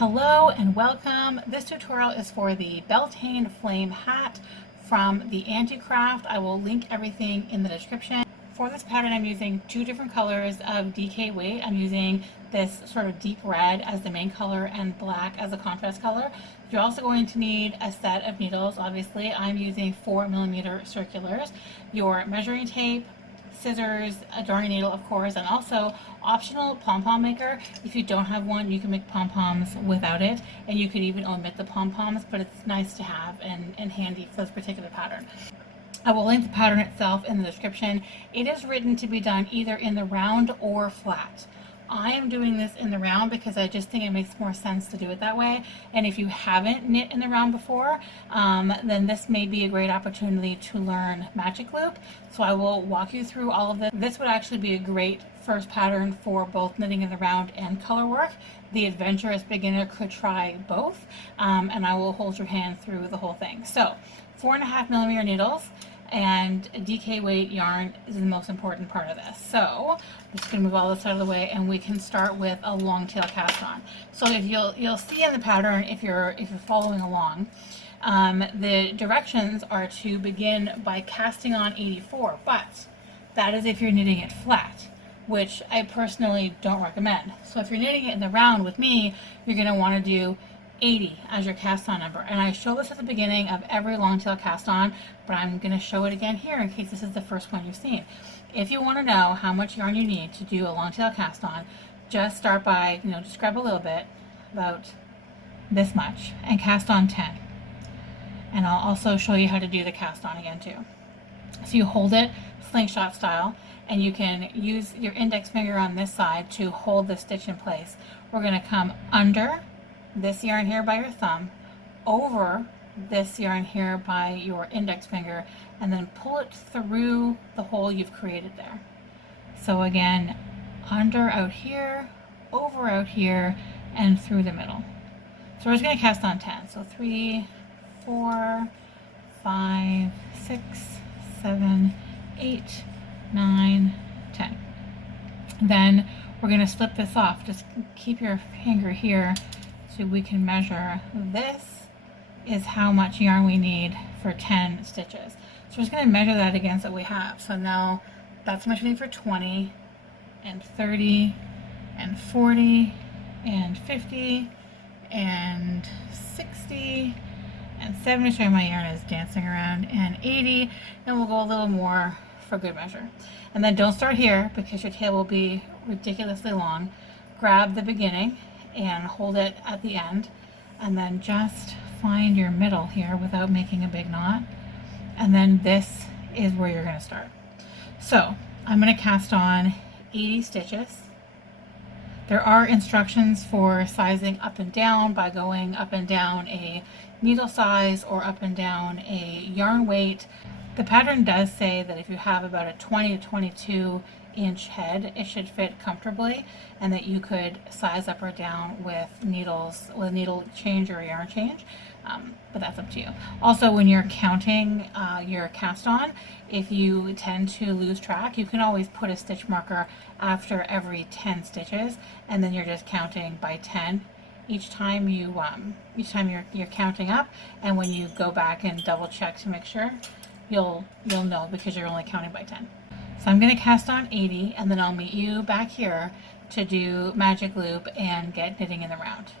Hello and welcome. This tutorial is for the Beltane Flame Hat from the Anti-Craft. I will link everything in the description. For this pattern I'm using two different colors of DK weight. I'm using this sort of deep red as the main color and black as a contrast color. You're also going to need a set of needles. Obviously I'm using 4mm circulars, your measuring tape, scissors, a darning needle of course, and also optional pom-pom maker. If you don't have one, you can make pom-poms without it, and you could even omit the pom-poms, but it's nice to have and handy for this particular pattern. I will link the pattern itself in the description. It is written to be done either in the round or flat. I am doing this in the round because I just think it makes more sense to do it that way. And if you haven't knit in the round before, then this may be a great opportunity to learn magic loop. So I will walk you through all of this. This would actually be a great first pattern for both knitting in the round and color work. The adventurous beginner could try both, and I will hold your hand through the whole thing. So 4.5mm needles and DK weight yarn is the most important part of this. So I'm just going to move all this out of the way, and we can start with a long tail cast on. So if you'll see in the pattern, if you're following along, the directions are to begin by casting on 84, but that is if you're knitting it flat, which I personally don't recommend. So if you're knitting it in the round with me, you're going to want to do 80 as your cast on number. And I show this at the beginning of every long tail cast on, but I'm going to show it again here in case this is the first one you've seen. If you want to know how much yarn you need to do a long tail cast on, just start by, just grab a little bit, about this much, and cast on 10. And I'll also show you how to do the cast on again too. So you hold it slingshot style, and you can use your index finger on this side to hold the stitch in place. We're going to come under this yarn here by your thumb, over this yarn here by your index finger, and then pull it through the hole you've created there. So again, under out here, over out here, and through the middle. So we're just going to cast on 10. So 3, 4, 5, 6, 7, 8, 9, 10. Then we're going to slip this off. Just keep your finger here so we can measure. This is how much yarn we need for 10 stitches. So we're just going to measure that against what we have. So now that's how much we need for 20 and 30 and 40 and 50 and 60 and 70. Sorry, my yarn is dancing around, and 80, and we'll go a little more for good measure. And then don't start here because your tail will be ridiculously long. Grab the beginning and hold it at the end, and then just find your middle here without making a big knot, and then this is where you're going to start. So I'm going to cast on 80 stitches. There are instructions for sizing up and down by going up and down a needle size or up and down a yarn weight. The pattern does say that if you have about a 20 to 22 inch head, it should fit comfortably, and that you could size up or down with needles, with a needle change or a yarn change, but that's up to you. Also, when you're counting your cast on, if you tend to lose track, you can always put a stitch marker after every 10 stitches, and then you're just counting by 10 each time you're counting up, and when you go back and double check to make sure, you'll know because you're only counting by 10. So I'm going to cast on 80, and then I'll meet you back here to do magic loop and get knitting in the round.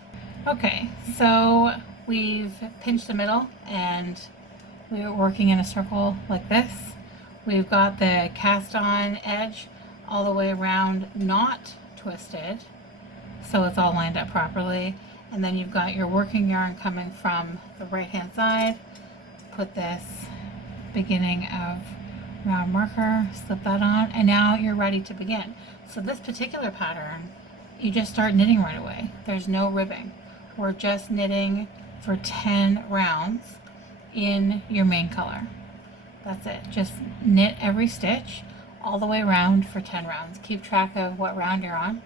Okay, so we've pinched the middle and we're working in a circle like this. We've got the cast on edge all the way around, not twisted, so it's all lined up properly. And then you've got your working yarn coming from the right hand side. Put this beginning of round marker, slip that on, and now you're ready to begin. So this particular pattern, you just start knitting right away. There's no ribbing. We're just knitting for 10 rounds in your main color. That's it. Just knit every stitch all the way around for 10 rounds. Keep track of what round you're on,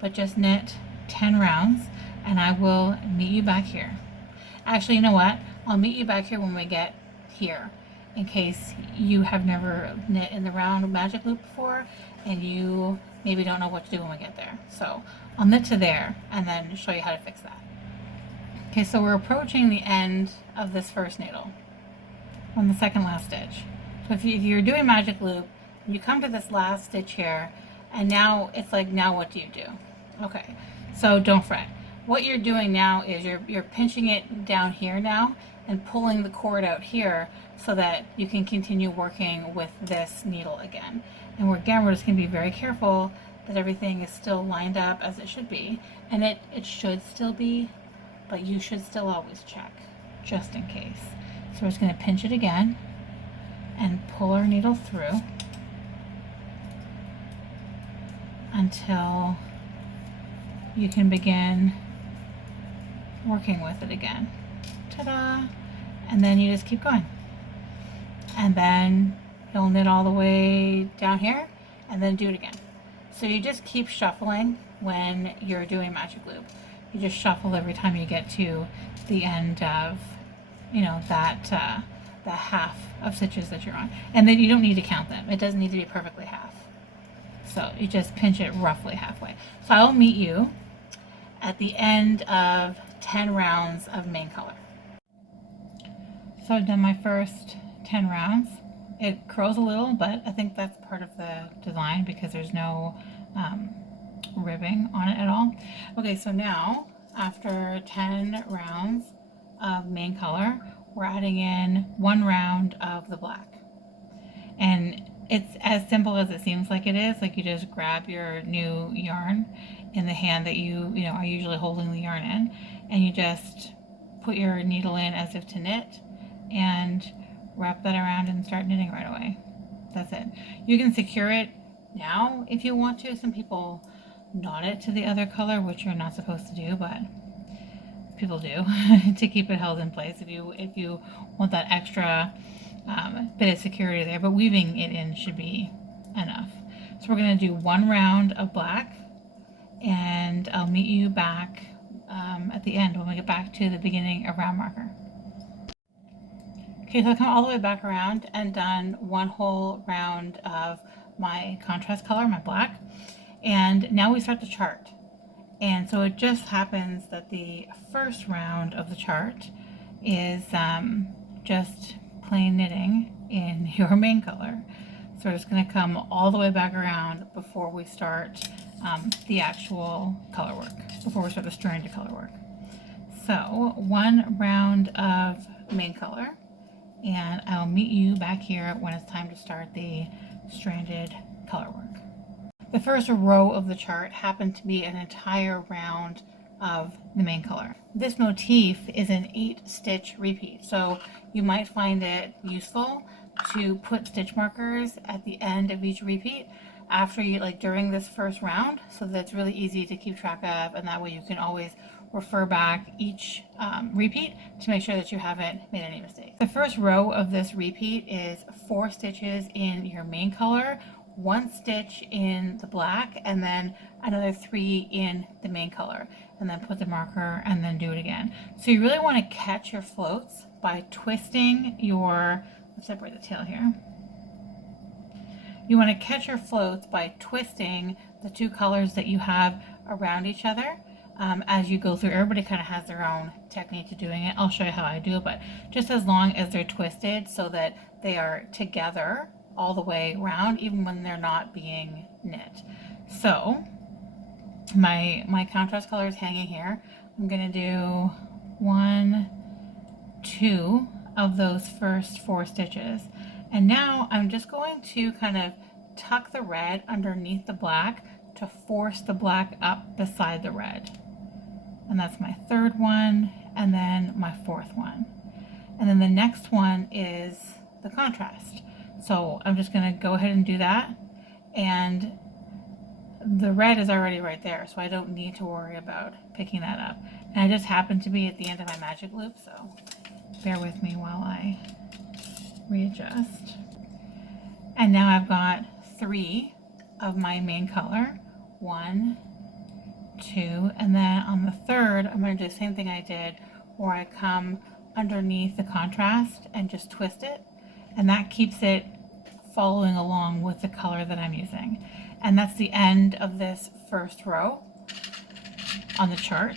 but just knit 10 rounds, and I will meet you back here. Actually, you know what? I'll meet you back here when we get here, in case you have never knit in the round magic loop before and you maybe don't know what to do when we get there. So I'll knit to there and then show you how to fix that. Okay, so we're approaching the end of this first needle on the second last stitch. So if you're doing magic loop, you come to this last stitch here, and now it's like, now what do you do? Okay, so don't fret. What you're doing now is you're pinching it down here now and pulling the cord out here so that you can continue working with this needle again. And we're just going to be very careful that everything is still lined up as it should be. And it should still be, but you should still always check, just in case. So we're just going to pinch it again and pull our needle through until you can begin working with it again. Ta-da! And then you just keep going. And then you'll knit all the way down here and then do it again. So you just keep shuffling when you're doing magic loop. You just shuffle every time you get to the end of, you know, that half of stitches that you're on. And then you don't need to count them. It doesn't need to be perfectly half. So you just pinch it roughly halfway. So I'll meet you at the end of 10 rounds of main color. So I've done my first 10 rounds. It curls a little, but I think that's part of the design because there's no ribbing on it at all. Okay, so now after 10 rounds of main color, we're adding in 1 round of the black. And it's as simple as it seems like it is. Like you just grab your new yarn in the hand that you are usually holding the yarn in, and you just put your needle in as if to knit and wrap that around and start knitting right away. That's it. You can secure it now if you want to. Some people knot it to the other color, which you're not supposed to do, but people do to keep it held in place if you want that extra bit of security there. But weaving it in should be enough. So we're going to do 1 round of black, and I'll meet you back at the end when we get back to the beginning of round marker. Okay, so I've come all the way back around and done 1 whole round of my contrast color, my black, and now we start the chart. And so it just happens that the first round of the chart is just plain knitting in your main color. So we're just going to come all the way back around before we start the actual color work, before we start the stranded color work. So 1 round of main color, and I'll meet you back here when it's time to start the stranded color work. The first row of the chart happened to be an entire round of the main color. This motif is an 8-stitch repeat, so you might find it useful to put stitch markers at the end of each repeat after you, like during this first round, so that it's really easy to keep track of, and that way you can always refer back each repeat to make sure that you haven't made any mistakes. The first row of this repeat is 4 stitches in your main color, 1 stitch in the black, and then another 3 in the main color, and then put the marker and then do it again. So you really want to catch your floats by twisting your, let's separate the tail here. You want to catch your floats by twisting the 2 colors that you have around each other as you go through. Everybody kind of has their own technique to doing it. I'll show you how I do it, but just as long as they're twisted so that they are together all the way around, even when they're not being knit. So my contrast color is hanging here. I'm going to do 1, 2 of those first 4 stitches. And now I'm just going to kind of tuck the red underneath the black to force the black up beside the red. And that's my 3rd one, and then my 4th one. And then the next one is the contrast. So I'm just going to go ahead and do that. And the red is already right there, so I don't need to worry about picking that up. And I just happen to be at the end of my magic loop, so bear with me while I readjust. And now I've got 3 of my main color. 1, 2, and then on the 3rd, I'm going to do the same thing I did, where I come underneath the contrast and just twist it, and that keeps it following along with the color that I'm using. And that's the end of this first row on the chart.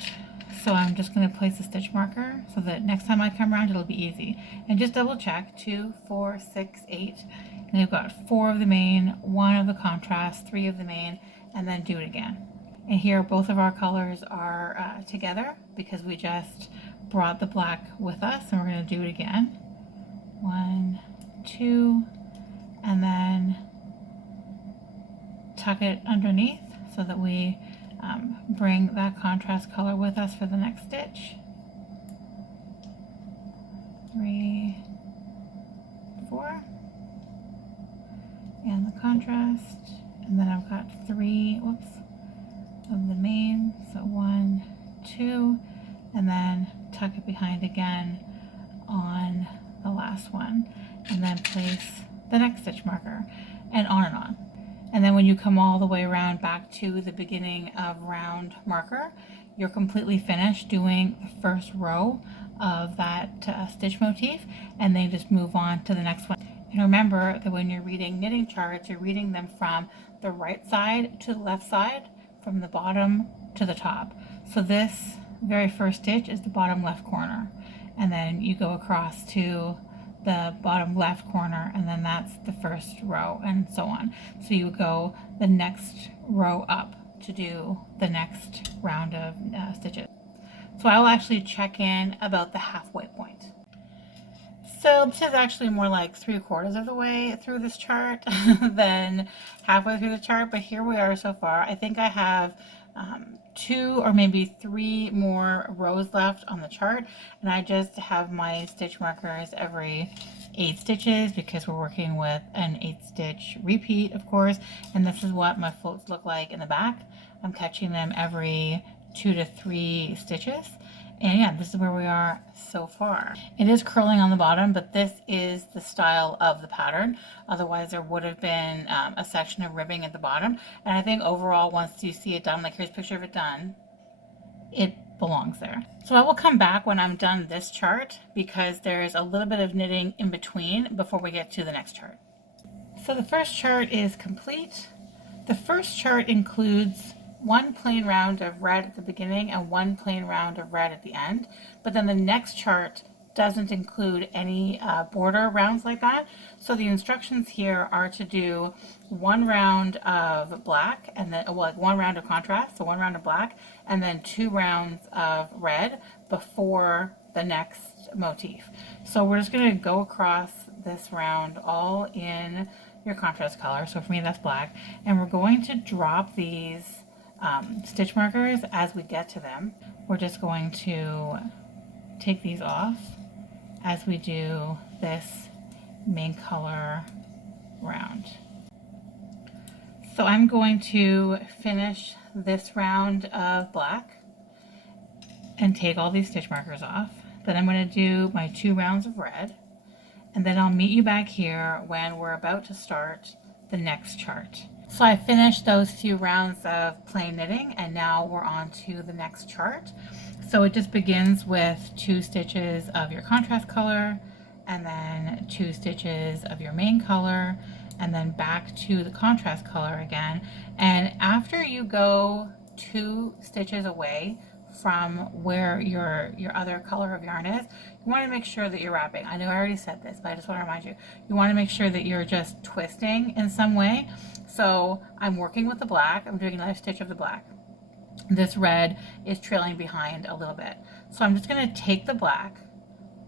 So I'm just going to place a stitch marker so that next time I come around it'll be easy. And just double check, 2, 4, 6, 8. And you've got 4 of the main, 1 of the contrast, 3 of the main, and then do it again. And here both of our colors are together because we just brought the black with us, and we're going to do it again. 1, 2, and then tuck it underneath so that we bring that contrast color with us for the next stitch. 3, 4, and the contrast, and then I've got 3, of the main, so 1, 2, and then tuck it behind again on the last one, and then place the next stitch marker, and on and on. And then when you come all the way around back to the beginning of round marker, you're completely finished doing the first row of that stitch motif, and then just move on to the next one. And remember that when you're reading knitting charts, you're reading them from the right side to the left side, from the bottom to the top. So this very first stitch is the bottom left corner, and then you go across to the bottom left corner, and then that's the first row, and so on. So you go the next row up to do the next round of stitches. So I will actually check in about the halfway point. So this is actually more like 3/4 of the way through this chart than halfway through the chart, but here we are so far. I think I have 2 or maybe 3 more rows left on the chart, and I just have my stitch markers every 8 stitches because we're working with an 8 stitch repeat, of course, and this is what my floats look like in the back. I'm catching them every 2 to 3 stitches. And yeah, this is where we are so far. It is curling on the bottom, but this is the style of the pattern. Otherwise, there would have been a section of ribbing at the bottom. And I think overall, once you see it done, like here's a picture of it done, it belongs there. So I will come back when I'm done this chart because there's a little bit of knitting in between before we get to the next chart. So the first chart is complete. The first chart includes 1 plain round of red at the beginning and 1 plain round of red at the end, but then the next chart doesn't include any border rounds like that. So the instructions here are to do 1 round of black, and then 1 round of contrast, so 1 round of black, and then 2 rounds of red before the next motif. So we're just going to go across this round all in your contrast color. So for me that's black, and we're going to drop these stitch markers as we get to them. We're just going to take these off as we do this main color round. So I'm going to finish this round of black and take all these stitch markers off. Then I'm going to do my 2 rounds of red, and then I'll meet you back here when we're about to start the next chart. So I finished those few rounds of plain knitting, and now we're on to the next chart. So it just begins with 2 stitches of your contrast color, and then 2 stitches of your main color, and then back to the contrast color again. And after you go 2 stitches away from where your other color of yarn is, you want to make sure that you're wrapping. I know I already said this, but I just want to remind you, you want to make sure that you're just twisting in some way. So I'm working with the black, I'm doing another stitch of the black. This red is trailing behind a little bit. So I'm just going to take the black,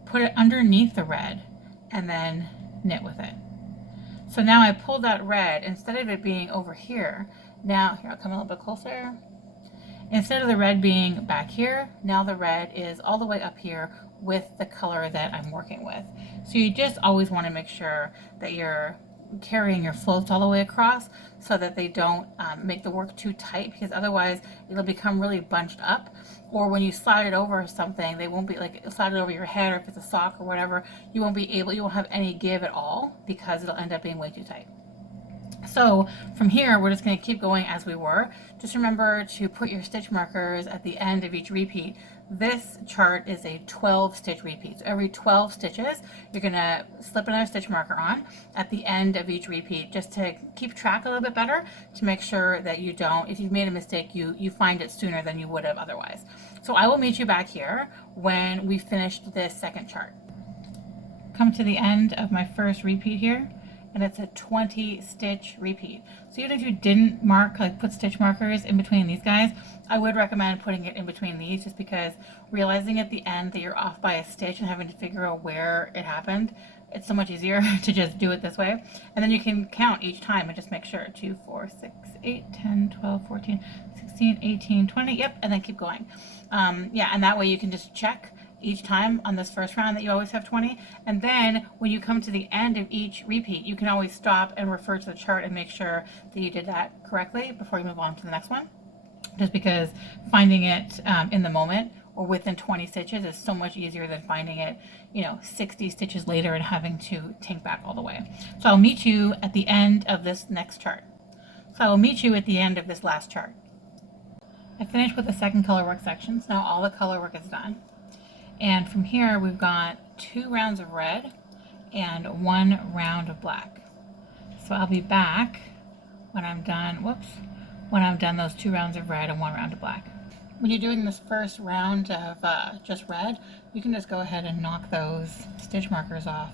put it underneath the red, and then knit with it. So now I pulled that red, instead of it being over here, now, here I'll come a little bit closer. Instead of the red being back here, now the red is all the way up here with the color that I'm working with. So you just always want to make sure that you're carrying your floats all the way across so that they don't make the work too tight, because otherwise it'll become really bunched up, or when you slide it over something, they won't be like slide it over your head, or if it's a sock or whatever, you won't have any give at all because it'll end up being way too tight. So from here, we're just going to keep going as we were. Just remember to put your stitch markers at the end of each repeat. This chart is a 12 stitch repeat. So every 12 stitches, you're going to slip another stitch marker on at the end of each repeat, just to keep track a little bit better, to make sure that you don't, if you've made a mistake, you find it sooner than you would have otherwise. So I will meet you back here when we finished this second chart. Come to the end of my first repeat here, and it's a 20 stitch repeat. So even if you didn't mark, like put stitch markers in between these guys, I would recommend putting it in between these, just because realizing at the end that you're off by a stitch and having to figure out where it happened, it's so much easier to just do it this way. And then you can count each time and just make sure 2, 4, 6, 8, 10, 12, 14, 16, 18, 20, yep, and then keep going. Yeah, and that way you can just check each time on this first round that you always have 20, and then when you come to the end of each repeat, you can always stop and refer to the chart and make sure that you did that correctly before you move on to the next one, just because finding it in the moment or within 20 stitches is so much easier than finding it 60 stitches later and having to tank back all the way. So I'll meet you at the end of this next chart. So I will meet you at the end of this last chart. I finished with the second color work sections. Now all the color work is done. And from here, we've got 2 rounds of red and 1 round of black. So I'll be back when I'm done, when I'm done those 2 rounds of red and 1 round of black. When you're doing this first round of just red, you can just go ahead and knock those stitch markers off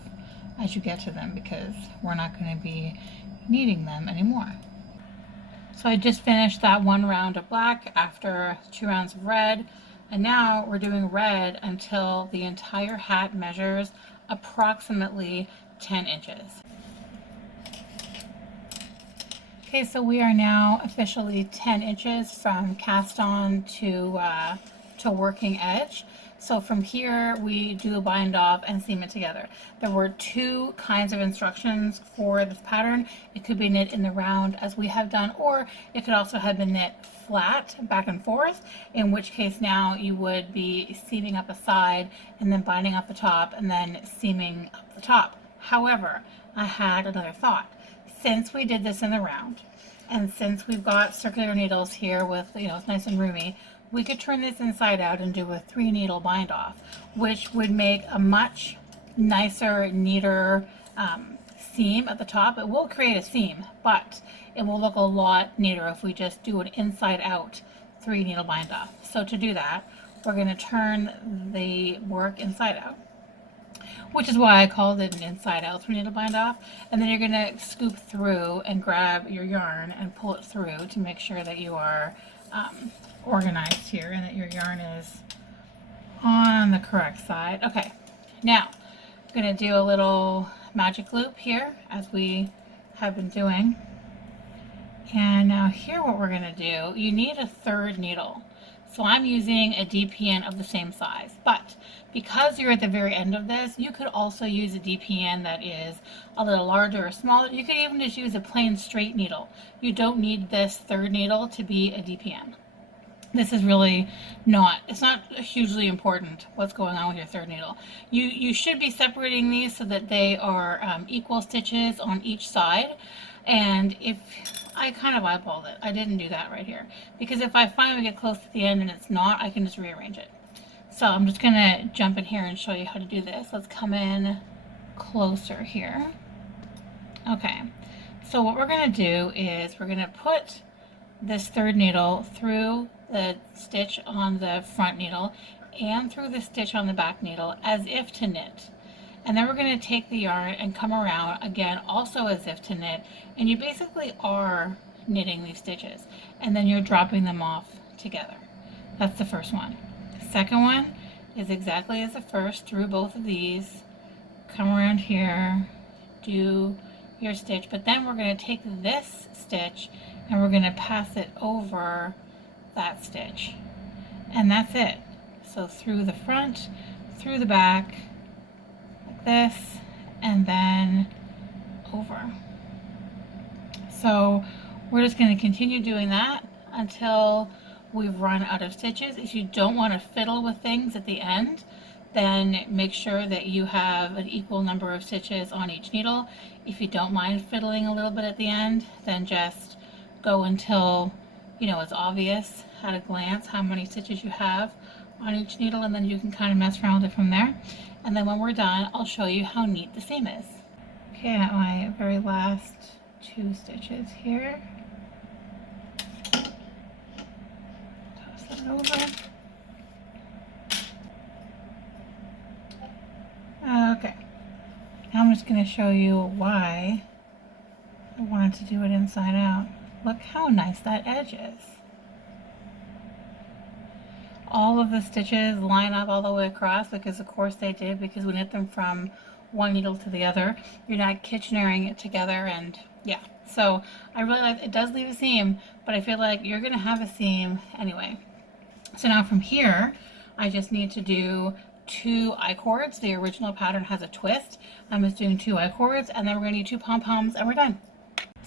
as you get to them, because we're not going to be needing them anymore. So I just finished that 1 round of black after 2 rounds of red. And now we're doing red until the entire hat measures approximately 10 inches. Okay, so we are now officially 10 inches from cast on to working edge. So from here, we do a bind off and seam it together. There were 2 kinds of instructions for this pattern. It could be knit in the round as we have done, or it could also have been knit flat back and forth, in which case now you would be seaming up a side and then binding up the top and then seaming up the top. However, I had another thought. Since we did this in the round, and since we've got circular needles here with, it's nice and roomy, we could turn this inside out and do a 3 needle bind off, which would make a much nicer, neater seam at the top. It will create a seam, but it will look a lot neater if we just do an inside out 3 needle bind off. So to do that, we're going to turn the work inside out, which is why I called it an inside out 3 needle bind off. And then you're going to scoop through and grab your yarn and pull it through to make sure that you are organized here and that your yarn is on the correct side. Okay, now I'm going to do a little magic loop here as we have been doing. And now here what we're going to do, you need a 3rd needle. So I'm using a DPN of the same size, but because you're at the very end of this, you could also use a DPN that is a little larger or smaller. You could even just use a plain straight needle. You don't need this 3rd needle to be a DPN. This is really not, it's not hugely important what's going on with your 3rd needle. You should be separating these so that they are equal stitches on each side. And if I kind of eyeballed it, I didn't do that right here, because if I finally get close to the end and it's not, I can just rearrange it. So I'm just gonna jump in here and show you how to do this. Let's come in closer here. Okay, so what we're gonna do is we're gonna put this 3rd needle through the stitch on the front needle and through the stitch on the back needle as if to knit. And then we're going to take the yarn and come around again also as if to knit, and you basically are knitting these stitches and then you're dropping them off together. That's the first one. Second one is exactly as the first, through both of these, come around here, do your stitch, but then we're going to take this stitch and we're going to pass it over that stitch, and that's it. So through the front, through the back, like this, and then over. So we're just going to continue doing that until we've run out of stitches. If you don't want to fiddle with things at the end, then make sure that you have an equal number of stitches on each needle. If you don't mind fiddling a little bit at the end, then just go until, you know, it's obvious at a glance how many stitches you have on each needle, and then you can kind of mess around with it from there. And then when we're done, I'll show you how neat the seam is. Okay, at my very last 2 stitches here. Toss that over. Okay, now I'm just going to show you why I wanted to do it inside out. Look how nice that edge is. All of the stitches line up all the way across, because of course they did, because we knit them from one needle to the other. You're not Kitchenerring it together, and yeah. So I really like it. Does leave a seam, but I feel like you're going to have a seam anyway. So now from here, I just need to do 2 I-cords. The original pattern has a twist. I'm just doing 2 I-cords, and then we're going to need 2 pom-poms, and we're done.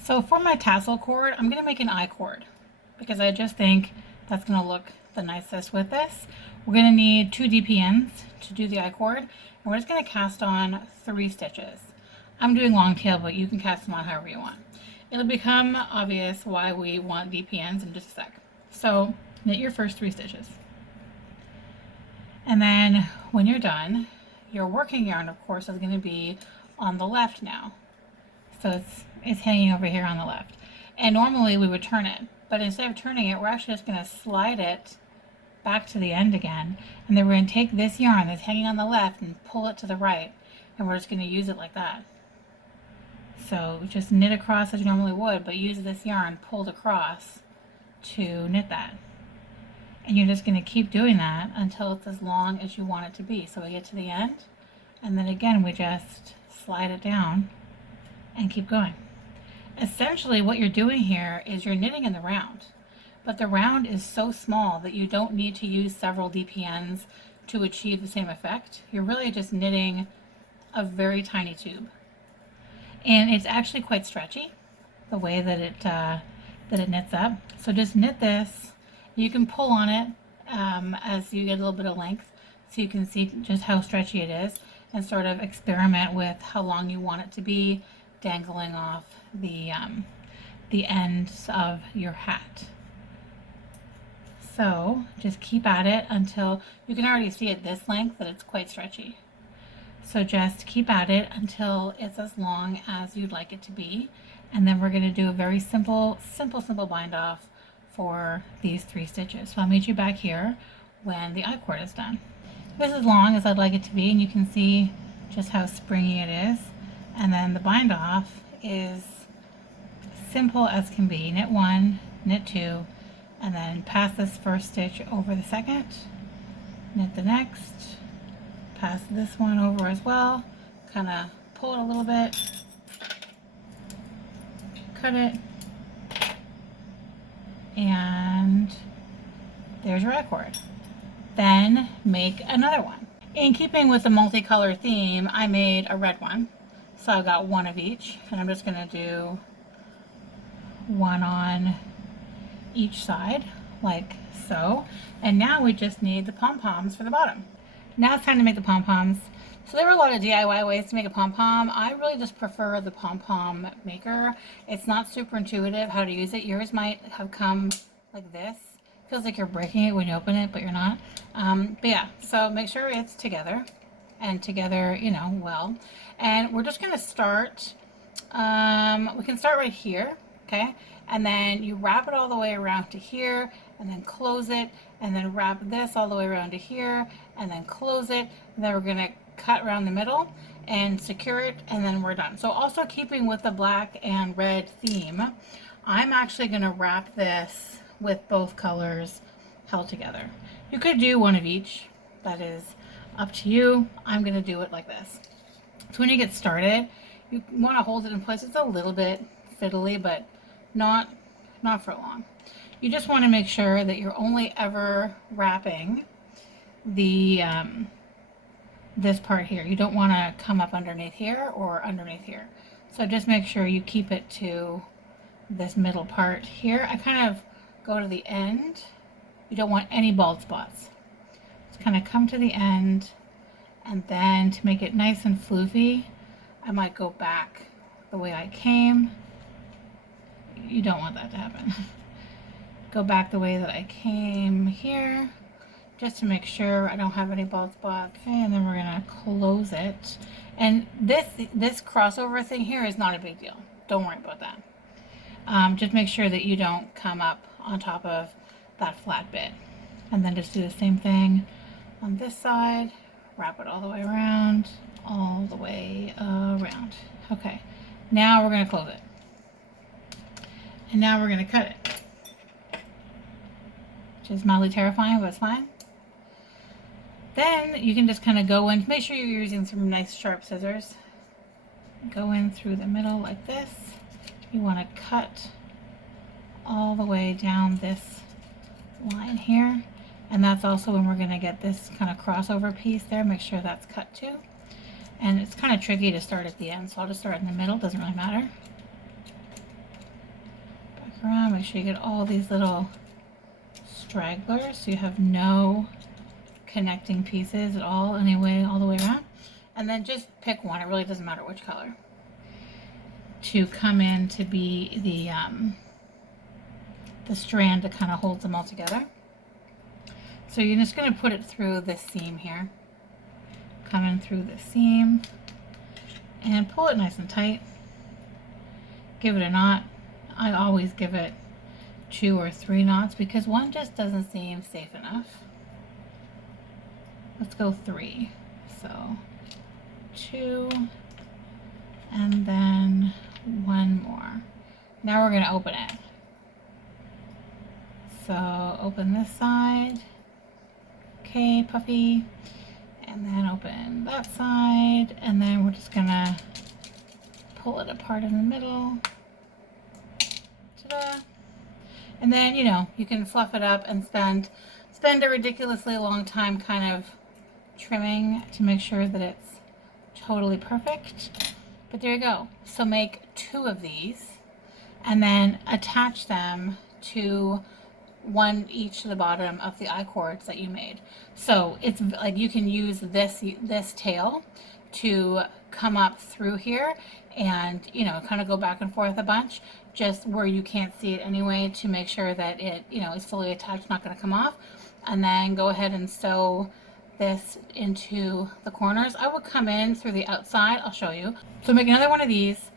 So for my tassel cord, I'm going to make an I-cord because I just think that's going to look the nicest with this. We're going to need 2 DPNs to do the I-cord, and we're just going to cast on 3 stitches. I'm doing long tail, but you can cast them on however you want. It'll become obvious why we want DPNs in just a sec. So knit your first 3 stitches. And then when you're done, your working yarn, of course, is going to be on the left now. So it's hanging over here on the left. And normally we would turn it, but instead of turning it, we're actually just going to slide it back to the end again. And then we're going to take this yarn that's hanging on the left and pull it to the right. And we're just going to use it like that. So just knit across as you normally would, but use this yarn pulled across to knit that. And you're just going to keep doing that until it's as long as you want it to be. So we get to the end, and then again we just slide it down and keep going. Essentially what you're doing here is you're knitting in the round, but the round is so small that you don't need to use several DPNs to achieve the same effect. You're really just knitting a very tiny tube, and it's actually quite stretchy the way that it knits up. So just knit this. You can pull on it as you get a little bit of length, so you can see just how stretchy it is, and sort of experiment with how long you want it to be dangling off the ends of your hat. So just keep at it until you can already see at this length that it's quite stretchy. So just keep at it until it's as long as you'd like it to be, and then we're going to do a very simple bind off for these 3 stitches. So I'll meet you back here when the I-cord is done. This is as long as I'd like it to be, and you can see just how springy it is. And then the bind off is simple as can be. Knit 1, knit 2, and then pass this first stitch over the second, knit the next, pass this one over as well, kind of pull it a little bit, cut it, and there's your I-cord. Then make another one. In keeping with the multicolor theme, I made a red one. So I've got 1 of each, and I'm just going to do 1 on each side, like so. And now we just need the pom-poms for the bottom. Now it's time to make the pom-poms. So there were a lot of DIY ways to make a pom-pom. I really just prefer the pom-pom maker. It's not super intuitive how to use it. Yours might have come like this. Feels like you're breaking it when you open it, but you're not. But yeah, so make sure it's together, and together, you know, well. And we're just going to start, we can start right here, okay? And then you wrap it all the way around to here, and then close it, and then wrap this all the way around to here, and then close it, and then we're going to cut around the middle and secure it, and then we're done. So also keeping with the black and red theme, I'm actually going to wrap this with both colors held together. You could do 1 of each, that is up to you. I'm going to do it like this. So when you get started, you want to hold it in place. It's a little bit fiddly, but not for long. You just want to make sure that you're only ever wrapping the this part here. You don't want to come up underneath here or underneath here. So just make sure you keep it to this middle part here. I kind of go to the end. You don't want any bald spots. Just kind of come to the end And then to make it nice and floofy, I might go back the way I came. You don't want that to happen. Go back the way that I came here, just to make sure I don't have any bald spots. Okay, and then we're gonna close it. And this crossover thing here is not a big deal. Don't worry about that. Just make sure that you don't come up on top of that flat bit. And then just do the same thing on this side. Wrap it all the way around, all the way around. Okay, now we're gonna close it. And now we're gonna cut it. Which is mildly terrifying, but it's fine. Then you can just kind of go in, make sure you're using some nice sharp scissors. Go in through the middle like this. You want to cut all the way down this line here. And that's also when we're going to get this kind of crossover piece there. Make sure that's cut too. And it's kind of tricky to start at the end, so I'll just start in the middle, doesn't really matter. Back around, make sure you get all these little stragglers so you have no connecting pieces at all, anyway, all the way around. And then just pick one, it really doesn't matter which color, to come in to be the strand that kind of holds them all together. So you're just going to put it through this seam here, come in through the seam and pull it nice and tight. Give it a knot. I always give it 2 or 3 knots because one just doesn't seem safe enough. Let's go 3. So 2 and then 1 more. Now we're going to open it. So open this side. Okay, puffy. And then open that side. And then we're just going to pull it apart in the middle. Ta-da! And then, you know, you can fluff it up and spend a ridiculously long time kind of trimming to make sure that it's totally perfect. But there you go. So make 2 of these and then attach them to one each to the bottom of the icords that you made. So it's like you can use this tail to come up through here and, you know, kind of go back and forth a bunch, just where you can't see it anyway, to make sure that it, you know, is fully attached, not going to come off. And then go ahead and sew this into the corners. I will come in through the outside. I'll show you. So make another one of these,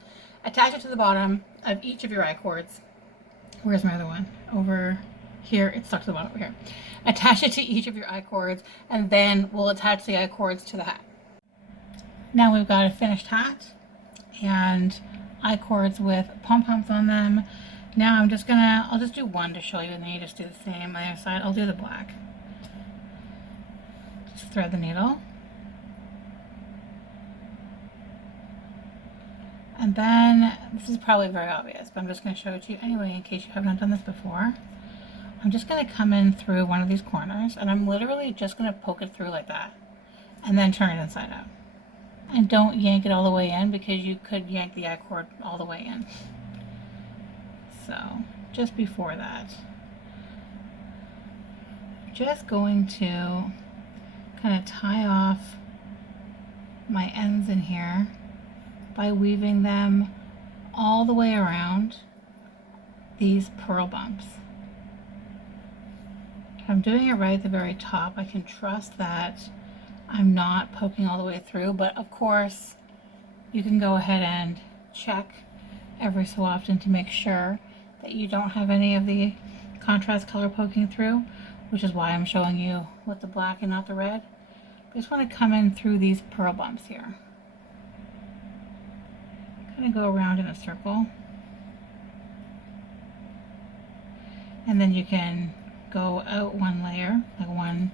attach it to the bottom of each of your icords. Where's my other one? Over here. It's stuck to the bottom over here. Attach it to each of your icords, and then we'll attach the icords to the hat. Now we've got a finished hat and icords with pom-poms on them. Now I'll just do one to show you, and then you just do the same on the other side. I'll do the black. Just thread the needle. And then, this is probably very obvious, but I'm just going to show it to you anyway in case you haven't done this before. I'm just going to come in through one of these corners, and I'm literally just going to poke it through like that, and then turn it inside out. And don't yank it all the way in, because you could yank the icord all the way in. So, just before that, just going to kind of tie off my ends in here by weaving them all the way around these pearl bumps. If I'm doing it right at the very top, I can trust that I'm not poking all the way through, but of course you can go ahead and check every so often to make sure that you don't have any of the contrast color poking through, which is why I'm showing you with the black and not the red. I just want to come in through these pearl bumps here. Kind of go around in a circle. And then you can go out one layer, like one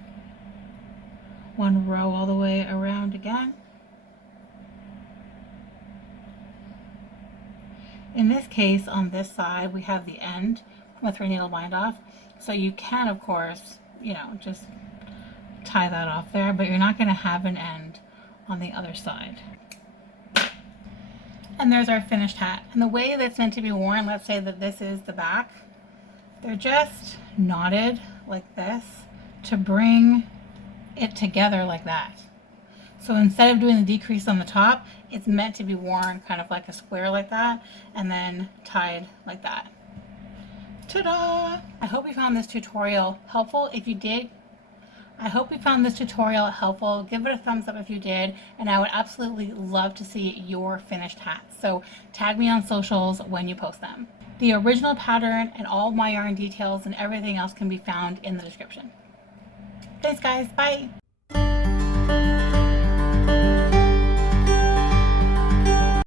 row all the way around again. In this case, on this side, we have the end from a 3 needle bind off. So you can, of course, you know, just tie that off there, but you're not going to have an end on the other side. And there's our finished hat. And the way that's meant to be worn, let's say that this is the back, they're just knotted like this to bring it together like that. So instead of doing the decrease on the top, it's meant to be worn kind of like a square like that and then tied like that. Ta-da! I hope you found this tutorial helpful. If you did, I hope you found this tutorial helpful. Give it a thumbs up if you did, and I would absolutely love to see your finished hats. So tag me on socials when you post them. The original pattern and all my yarn details and everything else can be found in the description. Thanks guys, bye!